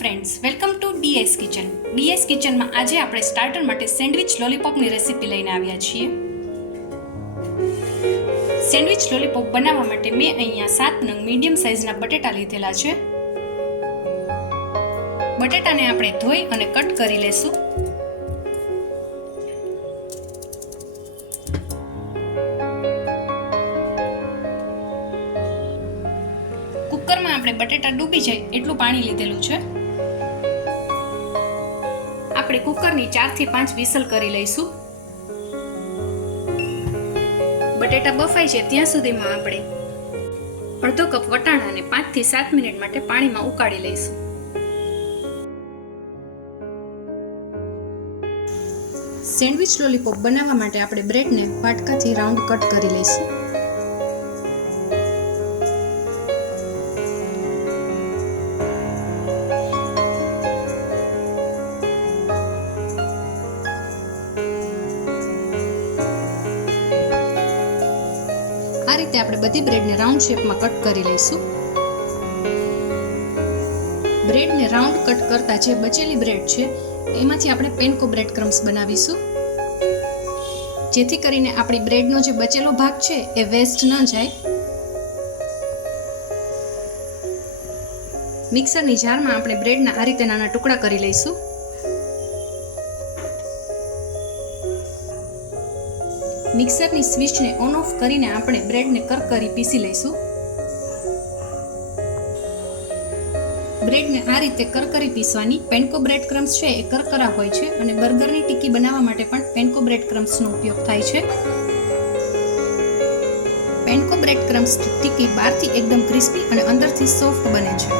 Friends, welcome to DS kitchen. DS કિચનમાં આજે આપણે સ્ટાર્ટર માટે સેન્ડવિચ લોલીપોપની રેસીપી લઈને આવ્યા છીએ. સેન્ડવિચ લોલીપોપ બનાવવા માટે મેં અહીંયા 7 નંગ મીડિયમ સાઇઝના બટેટા લીધેલા છે. બટેટાને આપણે ધોઈ અને કટ કરી લેશું. કુકરમાં આપણે બટેટા ડૂબી જાય એટલું પાણી લીધેલું છે. આપણે કુકરની 4 થી 5 વિસલ કરી લઈશું. બટેટા બફાય છે ત્યાં સુધીમાં આપણે અડધો કપ વટાણાને 5 થી 7 મિનિટ માટે પાણીમાં ઉકાળી લઈશું. સેન્ડવિચ લોલીપોપ બનાવવા માટે આપણે બ્રેડને વાટકાથી રાઉન્ડ કટ કરી લઈશું. આ રીતે આપણે બધી બ્રેડને રાઉન્ડ શેપમાં કટ કરી લઈશું. બ્રેડને રાઉન્ડ કટ કરતા જે બચેલી બ્રેડ છે એમાંથી આપણે પેનકો બ્રેડ ક્રમ્સ બનાવીશું, જેથી કરીને આપણી બ્રેડનો જે બચેલો ભાગ છે એ વેસ્ટ ન જાય. મિક્સરની જારમાં આપણે બ્રેડના આ રીતે નાના ટુકડા કરી લઈશું. મિક્સરની સ્વિચને ઓન ઓફ કરીને આપણે બ્રેડને કરકરી પીસી લઈશું. બ્રેડને આ રીતે કરકરી પીસવાની. પેનકો બ્રેડ ક્રમ્સ છે એ કરકરા હોય છે અને બર્ગરની ટિક્કી બનાવવા માટે પણ પેનકો બ્રેડ ક્રમ્સનો ઉપયોગ થાય છે. પેનકો બ્રેડ ક્રમ્સ ટિક્કી બહારથી એકદમ ક્રિસ્પી અને અંદરથી સોફ્ટ બને છે.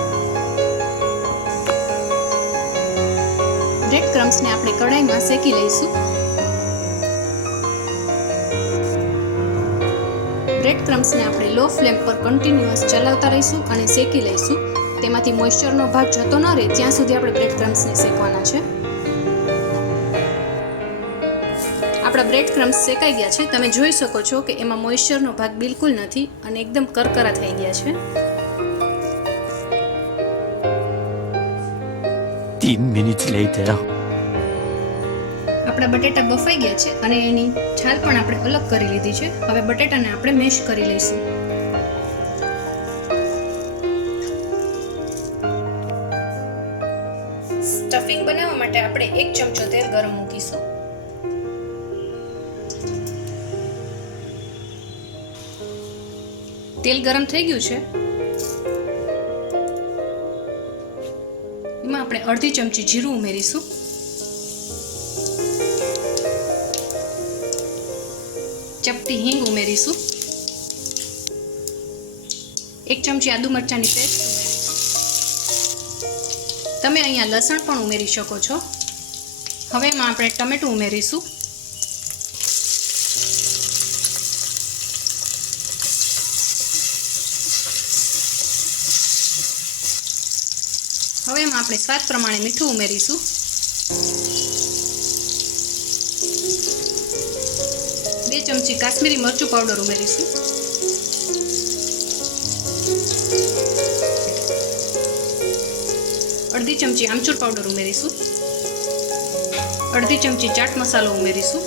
બ્રેડ ક્રમ્સને આપણે કઢાઈમાં શેકી લઈશું. બ્રેડ ક્રમ્સને આપણે લો ફ્લેમ પર કન્ટિન્યુઅસ ચલાવતા રહીશું અને શેકી લઈશું. તેમાંથી મોઇશ્ચરનો ભાગ જતો ન રહે ત્યાં સુધી આપણે બ્રેડ ક્રમ્સને શેકવાના છે. આપણા બ્રેડ ક્રમ્સ શેકાઈ ગયા છે. તમે જોઈ શકો છો કે એમાં મોઇશ્ચરનો ભાગ બિલકુલ નથી અને એકદમ કરકરા થઈ ગયા છે. 10 minutes later. આપણા બટેટા બફાઈ ગયા છે અને એની છાલ પણ આપણે અલગ કરી લીધી છે. હવે બટેટાને આપણે મેશ કરી લઈશું. સ્ટફિંગ બનાવવા માટે આપણે 1 ચમચો તેલ ગરમ મૂકીશું. તેલ ગરમ થઈ ગયું છે. એમાં આપણે અડધી ચમચી જીરું ઉમેરીશું. ચપટી હિંગ ઉમેરીશું. 1 ચમચી આદુ મરચાંની પેસ્ટ ઉમેરીશું. તમે અહીંયા લસણ પણ ઉમેરી શકો છો. હવે એમાં આપણે ટમેટું ઉમેરીશું. હવે એમાં આપણે સ્વાદ પ્રમાણે મીઠું ઉમેરીશું. 2 ચમચી કાશ્મીરી મરચું પાવડર ઉમેરીશું. અડધી ચમચી આમચૂર પાવડર ઉમેરીશું. અડધી ચમચી ચાટ મસાલો ઉમેરીશું.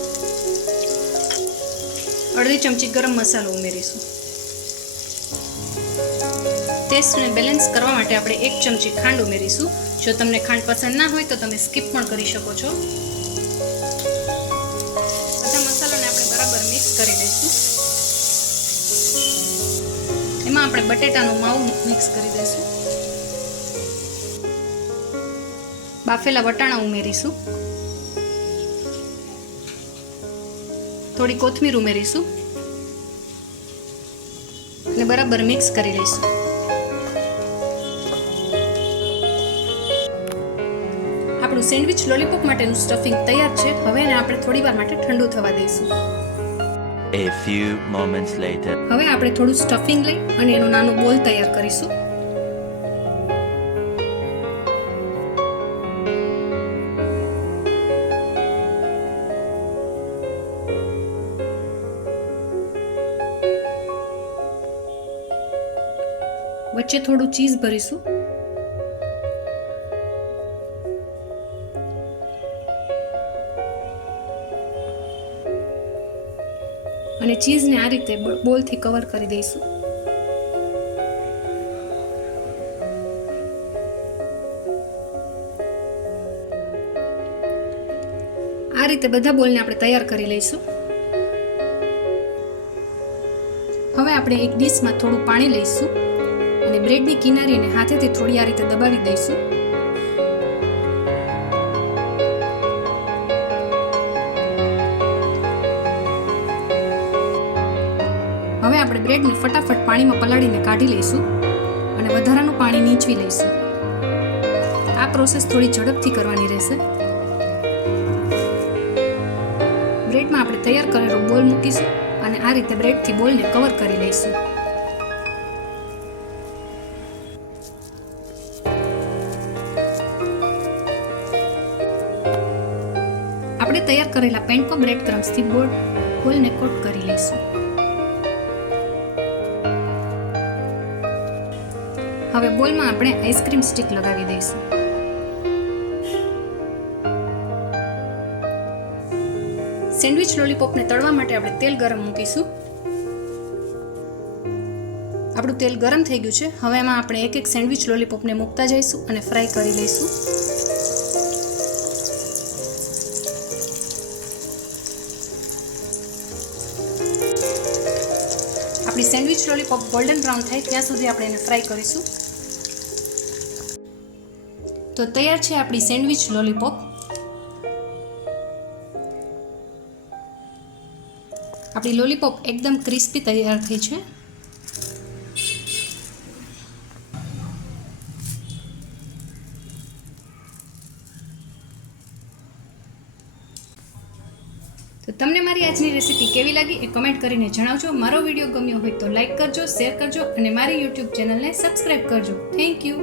અડધી ચમચી ગરમ મસાલો ઉમેરીશું. ટેસ્ટને બેલેન્સ કરવા માટે આપણે 1 ચમચી ખાંડ ઉમેરીશું. જો તમને ખાંડ પસંદ ના હોય તો તમે સ્કીપ પણ કરી શકો છો. બધા મસાલાને આપણે બરાબર મિક્સ કરી દઈશું. એમાં આપણે બટેટાનું માવું મિક્સ કરી દઈશું. બાફેલા વટાણા ઉમેરીશું. થોડી કોથમીર ઉમેરીશું અને બરાબર મિક્સ કરી લઈશું. આપણું સેન્ડવિચ લોલીપોપ માટેનું સ્ટફિંગ તૈયાર છે. હવે એને આપણે થોડીવાર માટે ઠંડુ થવા દઈશું. A few moments later. હવે આપણે થોડું સ્ટફિંગ લઈ અને એનો નાનો બોલ તૈયાર કરીશું. વચ્ચે થોડું ચીઝ ભરીશું. અને ચીઝને આ રીતે બોલથી કવર કરી દઈશું. આ રીતે બધા બોલને આપણે તૈયાર કરી લઈશું. હવે આપણે એક ડીશમાં થોડું પાણી લઈશું અને બ્રેડની કિનારીને હાથેથી થોડી આ રીતે દબાવી દઈશું. હવે આપણે બ્રેડને ફટાફટ પાણીમાં પલાળીને કાઢી લઈશું અને વધારાનું પાણી નીચવી લઈશું. આ પ્રોસેસ થોડી ઝડપથી કરવાની રહેશે. બ્રેડમાં આપણે તૈયાર કરેલો બોલ મૂકીશું અને આ રીતે બ્રેડથી બોલને કવર કરી લઈશું. આપણે તૈયાર કરેલા પેનકો બ્રેડ ક્રમ્સથી બોલને કોટ કરી લઈશું. હવે બોલમાં આપણે આઈસ્ક્રીમ સ્ટિક લગાવી દઈશું. સેન્ડવિચ લોલીપોપને તળવા માટે આપણે તેલ ગરમ મૂકીશું. આપણું તેલ ગરમ થઈ ગયું છે. હવે એમાં આપણે એક એક સેન્ડવિચ લોલીપોપને મૂકતા જઈશું અને ફ્રાય કરી લઈશું. આપણી સેન્ડવિચ લોલીપોપ ગોલ્ડન બ્રાઉન થાય ત્યાં સુધી આપણે એને ફ્રાય કરીશું. તો તૈયાર છે આપણી સેન્ડવિચ લોલીપોપ. આપણી લોલીપોપ એકદમ ક્રિસ્પી તૈયાર થઈ છે. તો તમને મારી આજની રેસીપી કેવી લાગી એ કમેન્ટ કરીને જણાવજો. મારો વિડીયો ગમ્યો હોય તો લાઈક કરજો, શેર કરજો અને મારી યુટ્યુબ ચેનલને સબસ્ક્રાઈબ કરજો. Thank you.